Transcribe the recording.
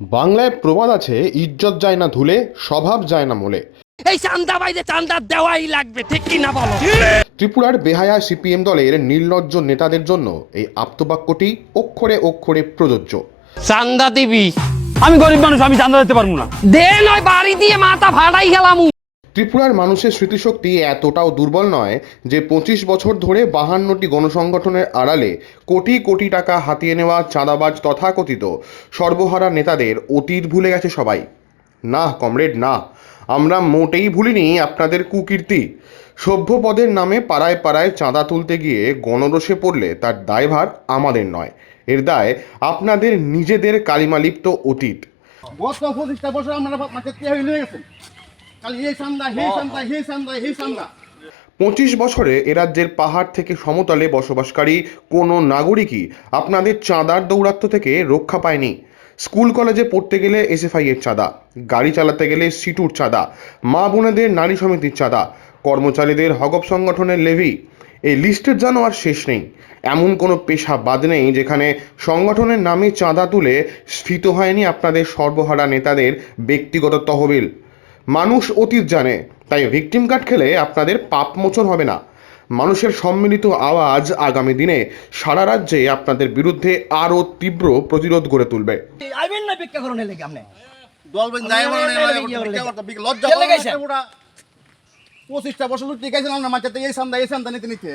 বাংলায় প্রবাদ আছে ইজ্জত যায় না ধুলে স্বভাব যায় না মোলে। এই চান্দা বাইরে চান্দা দেওয়াই লাগবে ঠিক কি না বলো? ত্রিপুরার বেহায়া সিপিএম দলের নির্লজ্জ নেতাদের জন্য এই আপ্তবাক্যটি অক্ষরে অক্ষরে প্রযোজ্য। চান্দা দিবি। আমি গরিব মানুষ আমি চান্দা দিতে পারব না। দে নয় বাড়ি দিয়ে মাথা ভাড়াই গেলাম ত্রিপুরার মানুষের স্মৃতিশক্তি এতটাও দুর্বল নয় যে পঁচিশ বছর ধরে বাহান্নটি গণসংগঠনের আড়ালে কোটি কোটি টাকা হাতিয়ে নেওয়া চাঁদাবাজ তথাকথিত সর্বহারা নেতাদের অতীত ভুলে গেছে সবাই। না, কমরেড, না। আমরা মোটেই ভুলিনি আপনাদের কুকীর্তি। সভ্য পদের নামে পাড়ায় পাড়ায় চাঁদা তুলতে গিয়ে গণরোষে পড়লে তার দায়ভার আমাদের নয়। এর দায় আপনাদের নিজেদের কালিমালিপ্ত অতীত। হয়ে পঁচিশ বছরে এ রাজ্যের পাহাড় থেকে সমতলে বসবাসকারী কোনো নাগরিকই আপনাদের চাঁদার দৌরাত্ম্য থেকে রক্ষা পায়নি। স্কুল কলেজে পড়তে গেলে এসএফআই এর চাঁদা গাড়ি চালাতে গেলে সিটুর চাঁদা মা বোনেদের নারী সমিতির চাঁদা কর্মচারীদের হগপ সংগঠনের লেভি। এই লিস্টের যেন আর শেষ নেই। এমন কোনো পেশা বাদ নেই যেখানে সংগঠনের নামে চাঁদা তুলে স্ফীত হয়নি আপনাদের সর্বহারা নেতাদের ব্যক্তিগত তহবিল। মানুষ অতীত জানে তাই ভিকটিম কার্ড খেলে আপনাদের পাপ মোচন হবে না। মানুষের সম্মিলিত আওয়াজ আগামী দিনে সারা রাজ্যে আপনাদের বিরুদ্ধে আরও তীব্র প্রতিরোধ গড়ে তুলবে। পঁচিশটা বছর ঠিক আছে এই এই নিতে নিতে।